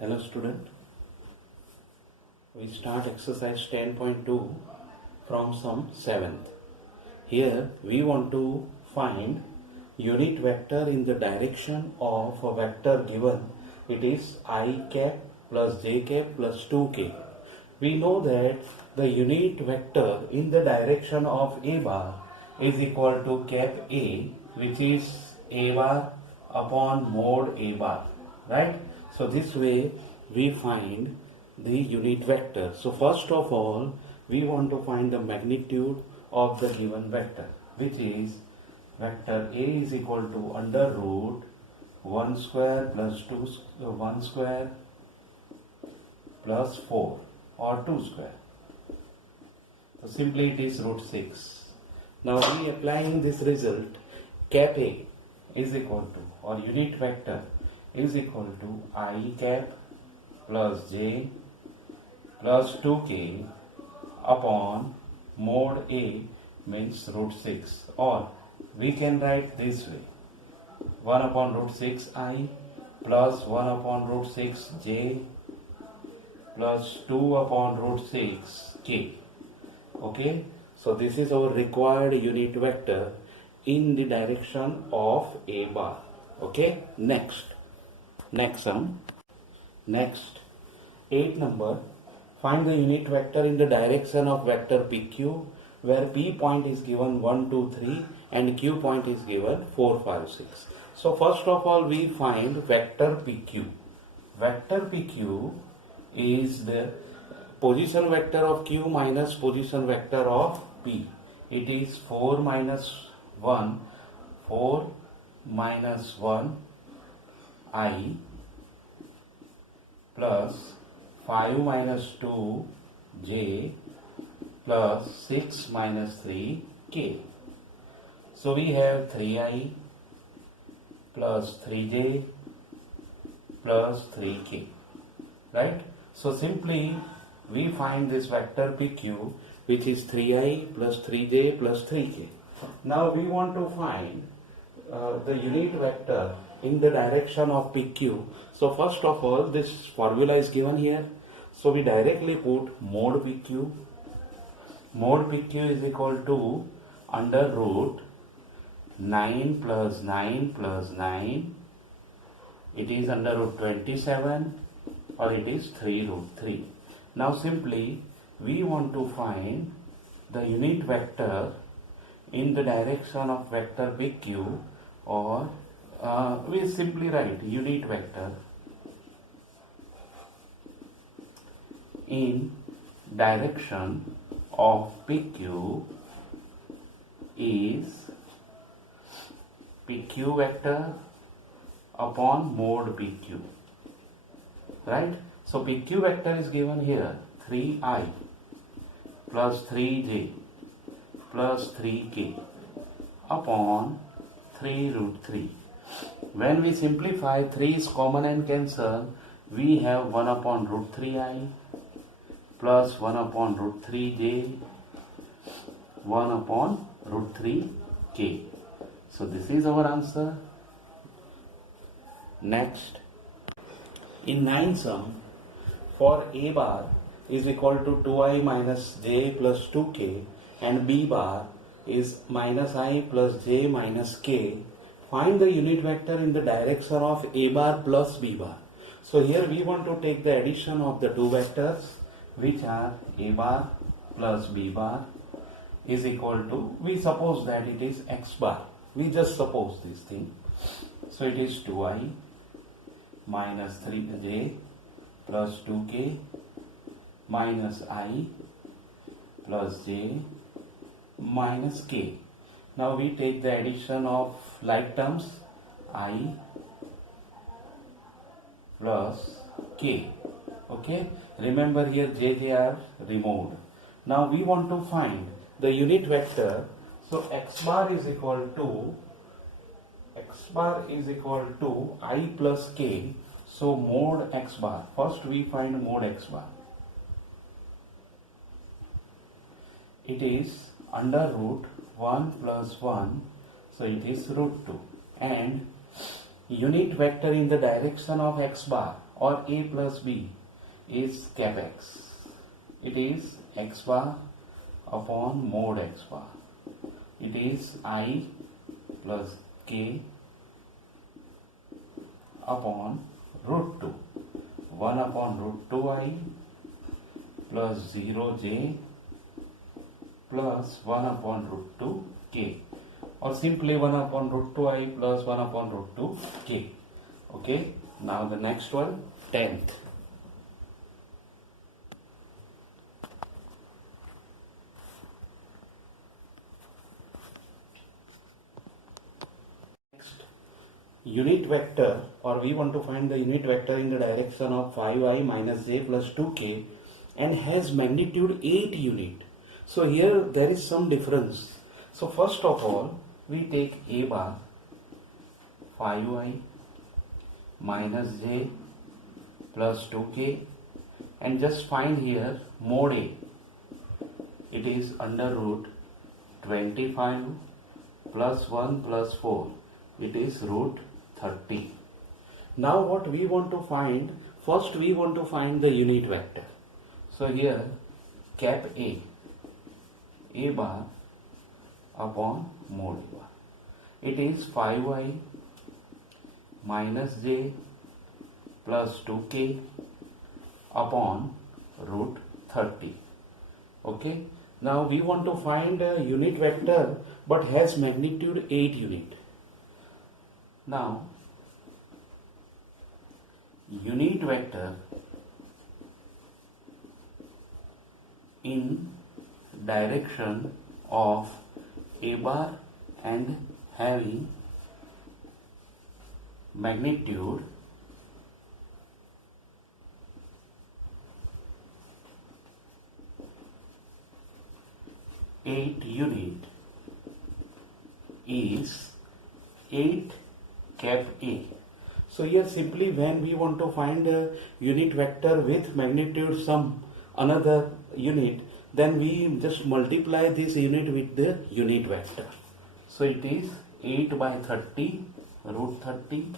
Hello student, we start exercise 10.2 from sum 7th. Here we want to find unit vector in the direction of a vector given. It is I cap plus j cap plus 2k. We know that the unit vector in the direction of a bar is equal to cap a, which is a bar upon mod a bar, right? So this way we find the unit vector. So first of all, we want to find the magnitude of the given vector, which is vector a is equal to under root 1 square plus 1 square plus 4 or 2 square. So simply it is root 6. Now we applying this result, cap a is equal to, or unit vector is equal to I cap plus j plus 2k upon mod a means root 6, or we can write this way, 1 upon root 6 I plus 1 upon root 6 j plus 2 upon root 6 k. Okay, so this is our required unit vector in the direction of a bar. Okay, next sum. Next, 8 number, find the unit vector in the direction of vector PQ, where P point is given 1, 2, 3 and Q point is given 4, 5, 6. So first of all we find vector PQ. Vector PQ is the position vector of Q minus position vector of P. It is 4 minus 1 I plus 5 minus 2 j plus 6 minus 3 k. So we have 3i plus 3j plus 3k, right? So simply we find this vector PQ, which is 3i plus 3j plus 3k. Now we want to find the unit vector in the direction of PQ. So first of all, this formula is given here. So we directly put mod PQ. Mod PQ is equal to under root 9 plus 9 plus 9. It is under root 27, or it is 3 root 3. Now simply we want to find the unit vector in the direction of vector PQ, or we simply write unit vector in direction of PQ is PQ vector upon mod PQ, right? So PQ vector is given here 3i plus 3j plus 3k upon 3 root 3. When we simplify, 3 is common and cancel. We have 1 upon root 3i plus 1 upon root 3j, 1 upon root 3k. So this is our answer. Next, in 9 sum, for a bar is equal to 2i minus j plus 2k and b bar is minus I plus j minus k, find the unit vector in the direction of a bar plus b bar. So here we want to take the addition of the two vectors, which are a bar plus b bar is equal to, we suppose that it is x bar. We just suppose this thing. So it is 2i minus 3j plus 2k minus I plus j minus k. Now we take the addition of like terms, I plus k. Okay, remember here j are removed. Now we want to find the unit vector. So x bar is equal to I plus k. So mod x bar. First we find mod x bar. It is under root 1 plus 1, so it is root 2, and unit vector in the direction of x bar or a plus b is cap x. It is x bar upon mod x bar. It is I plus k upon root 2. 1 upon root 2i plus 0j plus 1 upon root 2k, or simply 1 upon root 2i plus 1 upon root 2k. Okay, now the next one, 10th. Next, unit vector, or we want to find the unit vector in the direction of 5i minus j plus 2k and has magnitude 8 unit. So here there is some difference. So first of all, we take a bar 5i minus j plus 2k and just find here mod a. It is under root 25 plus 1 plus 4. It is root 30. Now what we want to find, first we want to find the unit vector. So here cap a bar upon mod a bar. It is 5i minus j plus 2k upon root 30. Okay. Now we want to find a unit vector but has magnitude 8 unit. Now unit vector in direction of a bar and having magnitude 8 unit is 8 cap A. So here simply when we want to find a unit vector with magnitude some another unit, then we just multiply this unit with the unit vector. So it is 8 by 30 root 30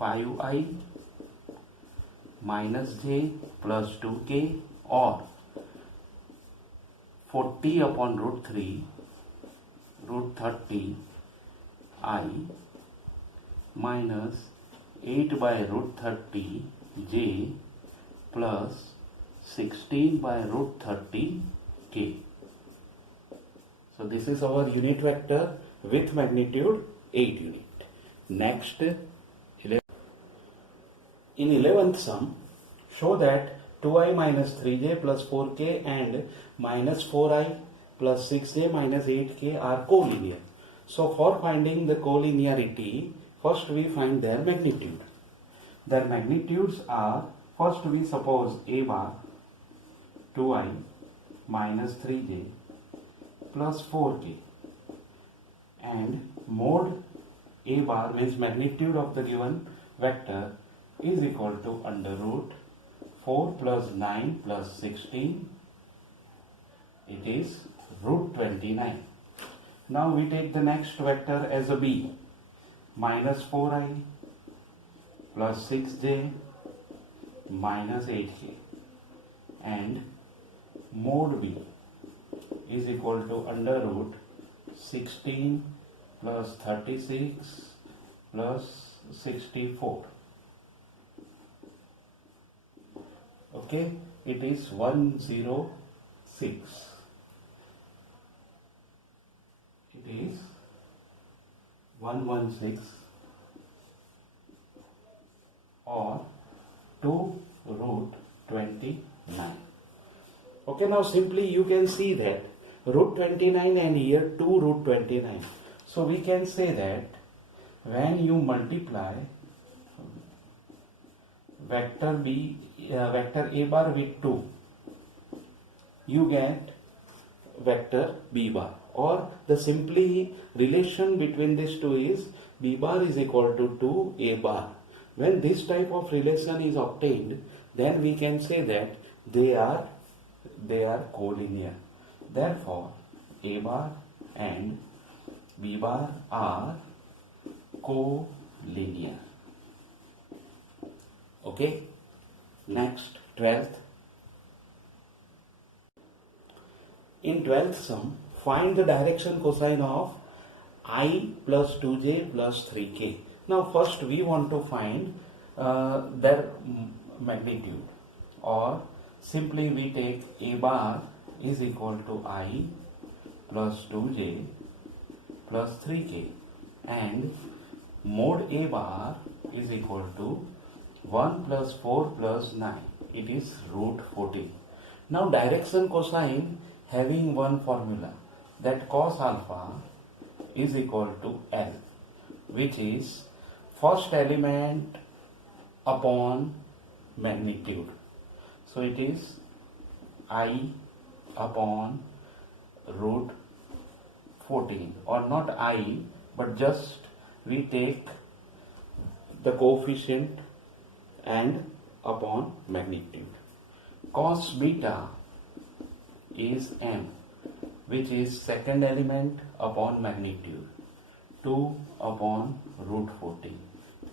5i minus j plus 2k, or 40 upon root 3 root 30 I minus 8 by root 30 j plus 16 by root 30 k. So this is our unit vector with magnitude 8 unit. Next, in 11th sum, show that 2i minus 3j plus 4k and minus 4i plus 6j minus 8k are collinear. So for finding the collinearity, first we find their magnitude. Their magnitudes are, first we suppose a bar 2i minus 3j plus 4k and mod a bar means magnitude of the given vector is equal to under root 4 plus 9 plus 16. It is root 29. Now we take the next vector as a b, minus 4i plus 6j minus 8k, and mod b is equal to under root 16 plus 36 plus 64. Okay, it is 106. It is 116 or 2 root 29. Okay, now simply you can see that root 29 and here 2 root 29. So we can say that when you multiply vector a bar with 2, you get vector b bar, or the simply relation between these two is b bar is equal to 2 a bar. When this type of relation is obtained, then we can say that they are collinear. Therefore, a bar and b bar are collinear. Okay. Next, 12th. In 12th sum, find the direction cosine of I plus 2j plus 3k. Now first we want to find their magnitude, or simply we take a bar is equal to I plus 2j plus 3k, and mod a bar is equal to 1 plus 4 plus 9. It is root 14. Now direction cosine having one formula, that cos alpha is equal to L, which is first element upon magnitude. So it is I upon root 14, or not I, but just we take the coefficient and upon magnitude. Cos beta is M, which is second element upon magnitude, 2 upon root 14,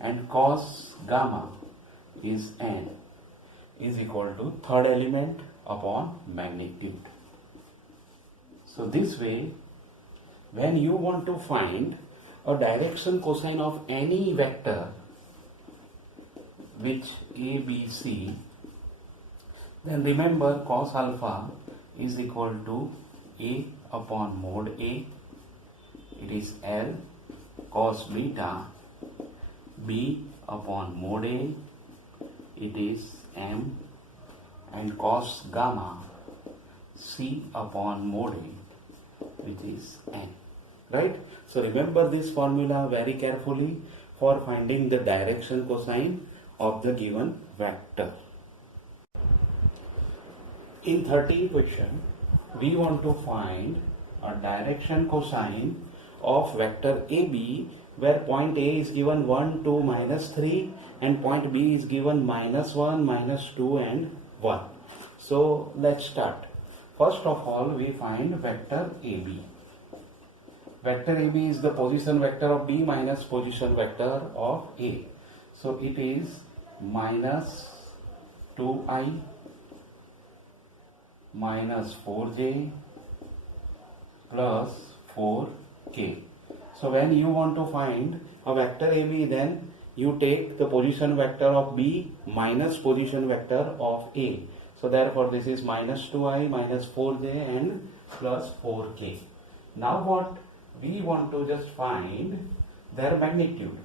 and cos gamma is N, is equal to third element upon magnitude. So this way, when you want to find a direction cosine of any vector which A, B, C, then remember cos alpha is equal to A upon mod A. It is L. Cos beta B upon mod A. It is M. And cos gamma C upon mod A, which is N. Right? So remember this formula very carefully for finding the direction cosine of the given vector. In 30 question, we want to find a direction cosine of vector AB, where point A is given 1, 2, minus 3, and point B is given minus 1, minus 2, and 1. So let's start. First of all, we find vector AB. Vector AB is the position vector of B minus position vector of A. So it is minus 2i minus 4j plus 4k. So when you want to find a vector AB, then you take the position vector of B minus position vector of A. So therefore this is minus 2i minus 4j and plus 4k. Now what we want to just find their magnitude.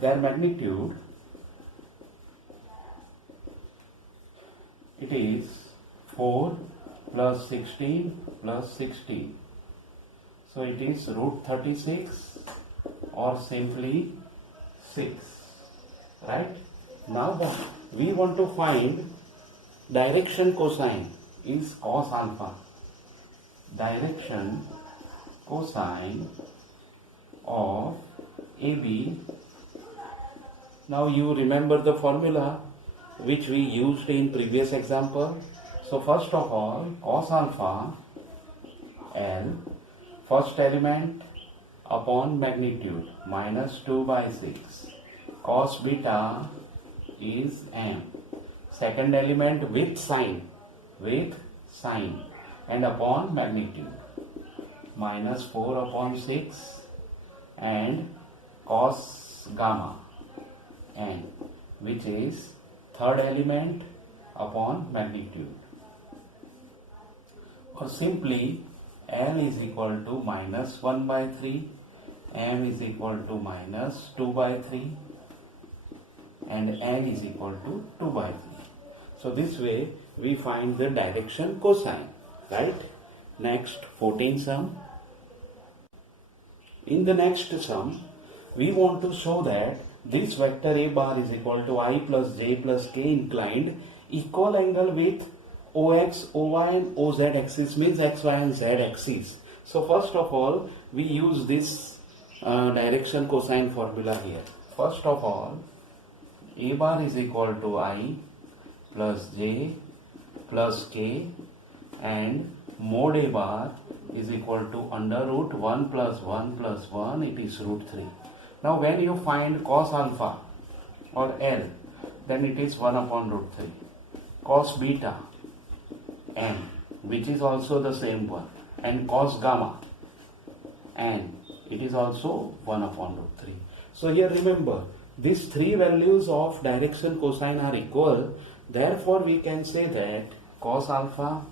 Their magnitude, it is 4 plus 16 plus 16. So it is root 36, or simply 6. Right? Now we want to find direction cosine is cos alpha. Direction cosine of AB. Now you remember the formula which we used in previous example. So first of all, cos alpha L, first element upon magnitude, minus 2 by 6. Cos beta is M, second element with sign, and upon magnitude, minus 4 upon 6, and cos gamma N, which is third element upon magnitude. Or simply L is equal to minus 1 by 3, M is equal to minus 2 by 3, and N is equal to 2 by 3. So this way we find the direction cosine. Right? Next, 14th sum. In the next sum, we want to show that this vector A bar is equal to I plus J plus K inclined equal angle with OX, OY and OZ axis, means X, Y and Z axis. So first of all, we use this direction cosine formula here. First of all, A bar is equal to I plus J plus K, and mod A bar is equal to under root 1 plus 1 plus 1, it is root 3. Now when you find cos alpha or L, then it is 1 upon root 3. Cos beta n, which is also the same one, and cos gamma n, it is also 1 upon root 3. So here remember, these three values of direction cosine are equal. Therefore we can say that cos alpha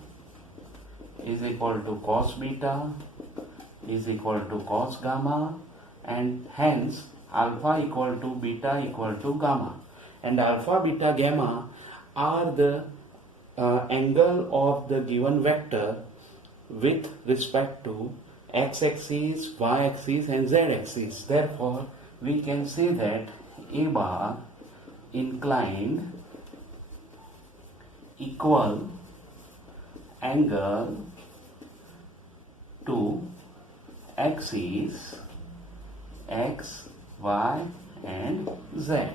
is equal to cos beta is equal to cos gamma, and hence alpha equal to beta equal to gamma, and alpha, beta, gamma are the angle of the given vector with respect to x-axis, y-axis and z-axis. Therefore we can say that A bar inclined equal angle to axis x, y and z.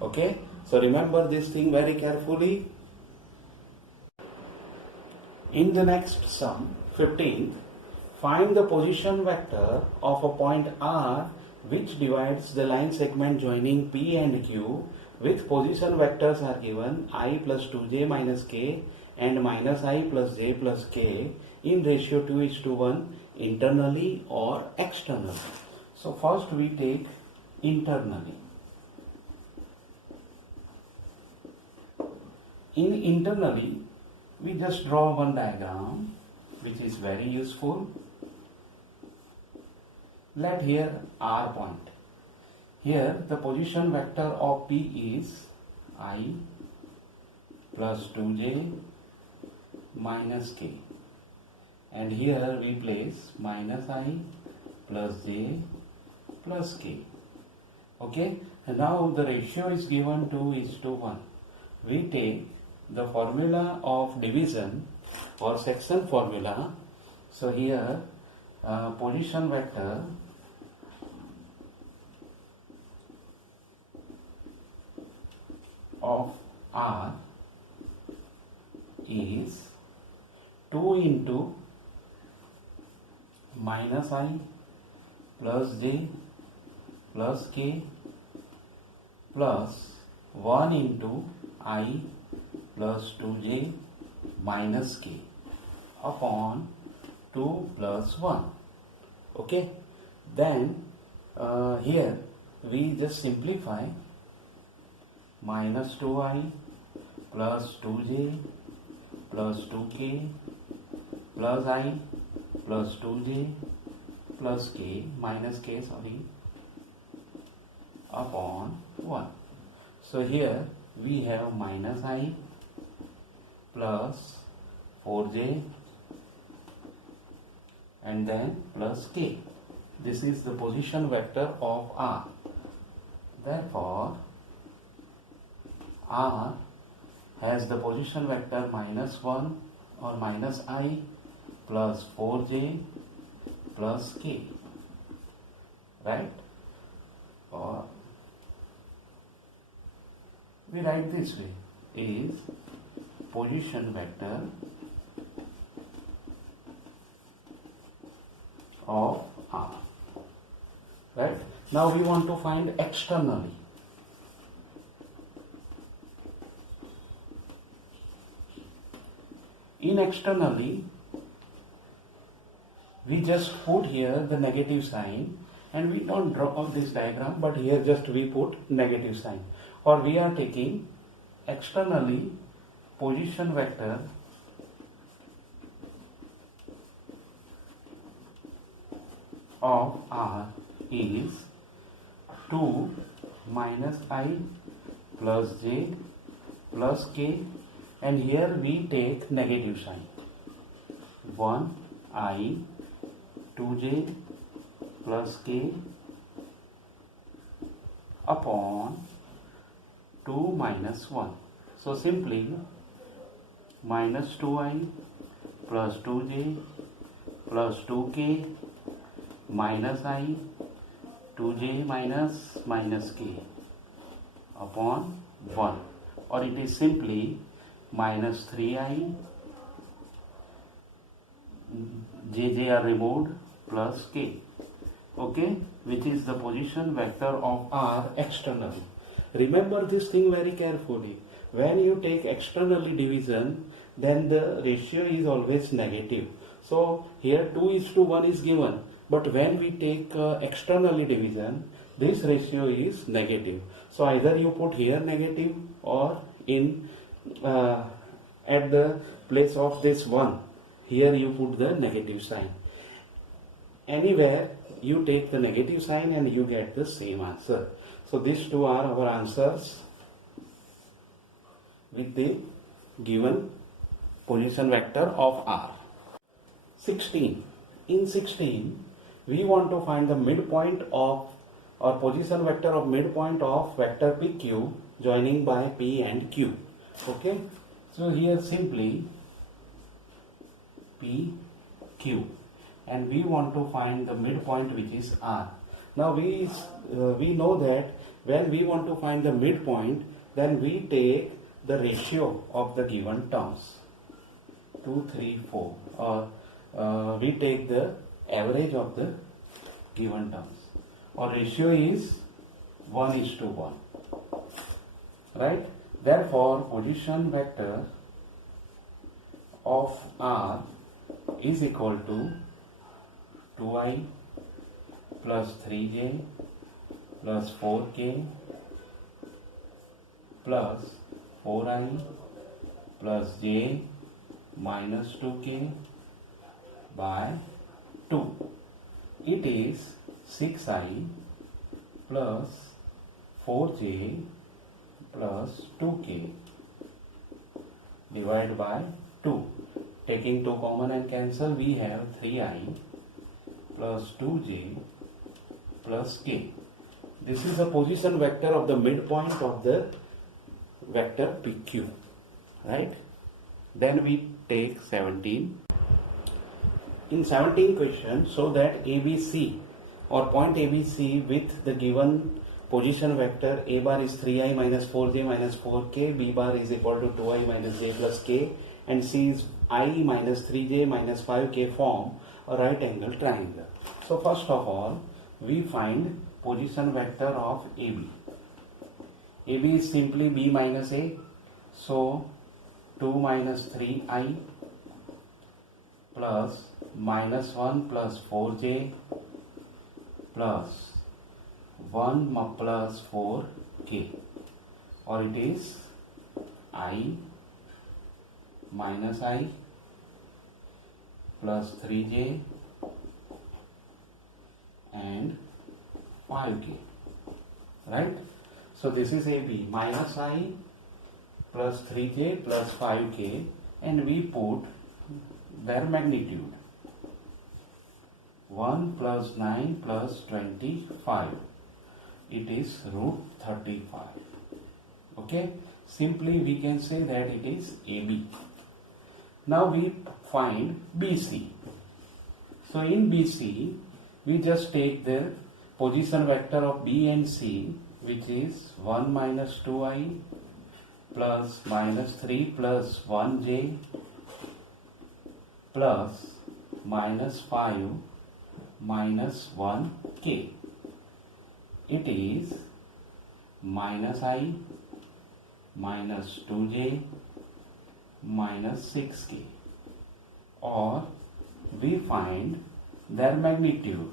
Okay, so remember this thing very carefully. In the next sum, 15th, find the position vector of a point R which divides the line segment joining P and Q with position vectors are given I plus 2j minus k and minus I plus j plus k in ratio 2:1 internally or externally. So first we take internally. In internally, we just draw one diagram which is very useful. Let here R point. Here the position vector of P is I plus 2j minus k, and here we place minus I plus j plus k. Okay, and now the ratio is given 2:1. We take the formula of division or section formula. So here position vector of R is 2 into minus I plus j plus k plus 1 into I plus 2j minus k upon 2 plus 1. Okay, then here we just simplify. Minus 2i plus 2j plus 2k plus I plus 2j plus k minus k upon 1. So here we have minus I plus 4j and then plus k. This is the position vector of R. Therefore R has the position vector minus 1 or minus I plus 4j plus k, right? Or we write this way, is position vector of R, right? Now we want to find externally. In externally, we just put here the negative sign, and we don't draw this diagram, but here just we put negative sign, or we are taking externally position vector of R is 2 minus I plus j plus k, and here we take negative sign. 1 I 2j plus k upon 2 minus 1. So simply minus 2i plus 2j plus 2k minus I 2j minus k upon 1, or it is simply minus 3i, jj are removed, plus k. okay, which is the position vector of R externally. Remember this thing very carefully. When you take externally division, then the ratio is always negative. So here 2:1 is given, but when we take externally division, this ratio is negative. So either you put here negative, or in at the place of this 1, here you put the negative sign. Anywhere you take the negative sign and you get the same answer. So these two are our answers with the given position vector of R. 16. In 16, we want to find the midpoint of or position vector of midpoint of vector PQ joining by P and Q. Okay. So here simply PQ, and we want to find the midpoint which is R. Now we know that when we want to find the midpoint, then we take the ratio of the given terms 2, 3, 4, or we take the average of the given terms, or ratio is 1:1, right? Therefore position vector of R is equal to 2i plus 3j plus 4k plus 4i plus j minus 2k by 2. It is 6i plus 4j plus 2k divided by 2. Taking 2 common and cancel, we have 3i plus 2j plus k. This is the position vector of the midpoint of the vector PQ, right? Then we take 17. In 17 question, show that ABC or point ABC with the given position vector A bar is 3i minus 4j minus 4k, B bar is equal to 2i minus j plus k, and C is I minus 3j minus 5k form a right angle triangle. So first of all, we find position vector of AB. AB is simply B minus A. So 2 minus 3i plus minus 1 plus 4j plus 1 plus 4k, or it is I minus I plus 3j and 5k, right? So this is AB minus I plus 3j plus 5k, and we put their magnitude 1 plus 9 plus 25. It is root 35. Okay, simply we can say that it is AB. Now we find BC. So in BC, we just take the position vector of B and C, which is 1 minus 2i plus minus 3 plus 1j plus minus 5 minus 1k. It is minus I minus 2j minus 6k, or we find their magnitude,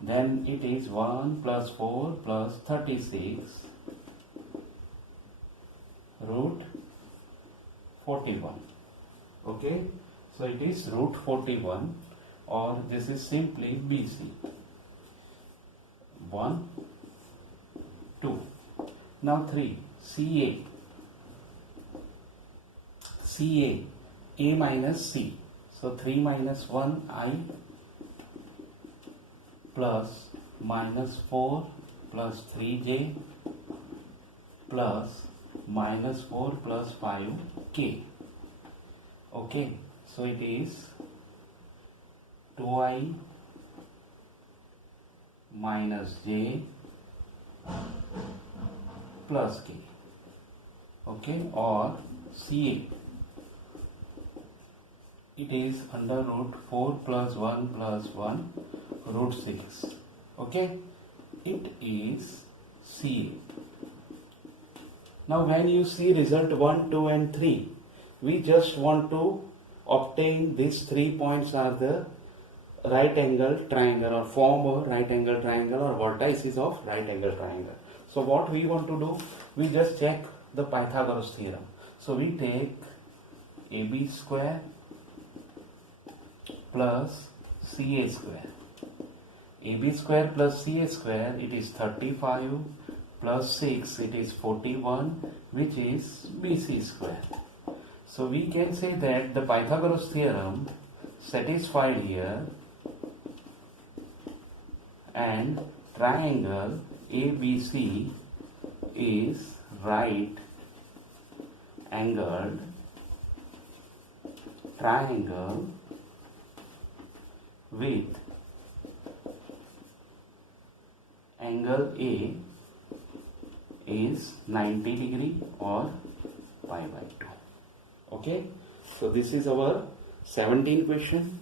then it is 1 plus 4 plus 36 root 41. Okay, so it is root 41, or this is simply BC. 1, 2. Now 3. CA. CA. A minus C. So 3 minus 1 I plus minus 4 plus 3j plus minus 4 plus 5k. Okay, so it is 2i minus j plus k. Okay, or CA. It is under root 4 plus 1 plus 1 root 6. Okay, it is CA. Now when you see result 1, 2 and 3, we just want to obtain these 3 points are the right angle triangle or form a right angle triangle or vertices of right angle triangle. So what we want to do, we just check the Pythagoras theorem. So we take AB square plus CA square. AB square plus CA square, it is 35 plus 6, it is 41, which is BC square. So we can say that the Pythagoras theorem satisfied here, and triangle ABC is right angled triangle with angle A is 90 degree or pi by 2. Okay, so this is our 17th question.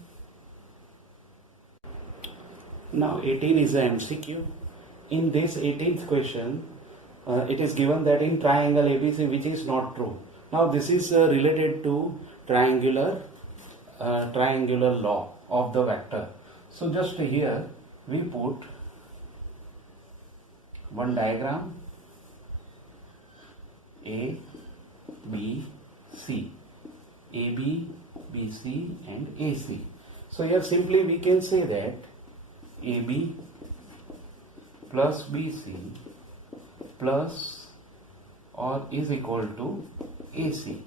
Now 18 is the MCQ. In this 18th question, it is given that in triangle ABC, which is not true. Now this is related to triangular law of the vector. So just here we put one diagram A, B, C, AB, BC and AC. So here simply we can say that AB plus BC plus or is equal to AC.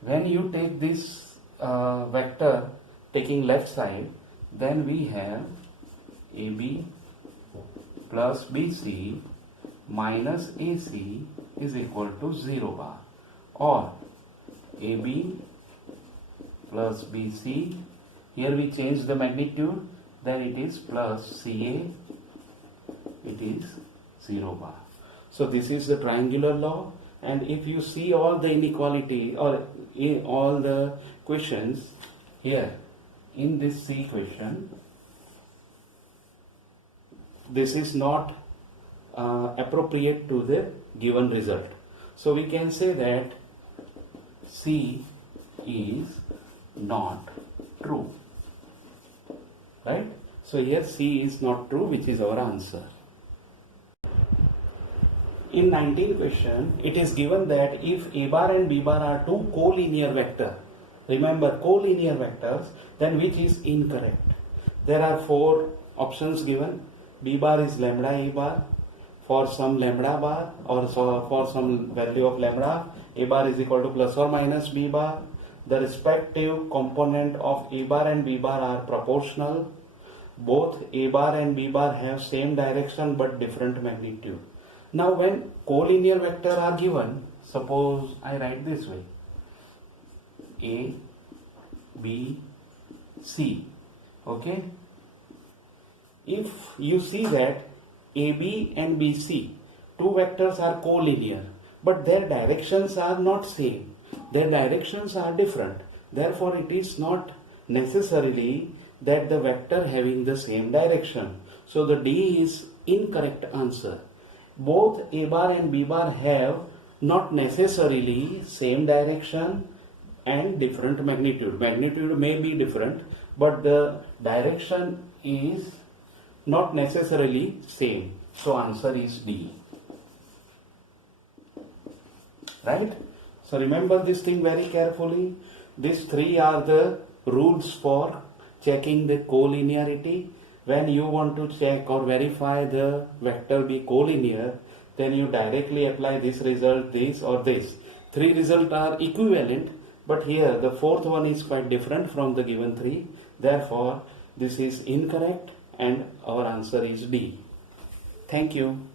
When you take this vector taking left side, then we have AB plus BC minus AC is equal to 0 bar, or AB plus BC, here we change the magnitude, then it is plus CA, it is 0 bar. So this is the triangular law, and if you see all the inequality or in all the questions here in this C question, this is not appropriate to the given result. So we can say that C is not true, right? So here C is not true, which is our answer. In 19th question, it is given that if A bar and B bar are two collinear vectors, remember collinear vectors, then which is incorrect? There are 4 options given. B bar is lambda A bar. For some lambda bar or for some value of lambda, A bar is equal to plus or minus B bar. The respective component of A bar and B bar are proportional. Both A bar and B bar have same direction but different magnitude. Now when collinear vectors are given, suppose I write this way, A, B, C, okay? If you see that AB and BC, two vectors are collinear, but their directions are not same. Their directions are different. Therefore, it is not necessarily that the vector having the same direction. So the D is incorrect answer. Both A bar and B bar have not necessarily same direction and different magnitude. Magnitude may be different, but the direction is not necessarily same. So answer is D. Right? So remember this thing very carefully. These 3 are the rules for checking the collinearity. When you want to check or verify the vector be collinear, then you directly apply this result, this or this. 3 results are equivalent, but here the 4th one is quite different from the given 3. Therefore, this is incorrect and our answer is D. Thank you.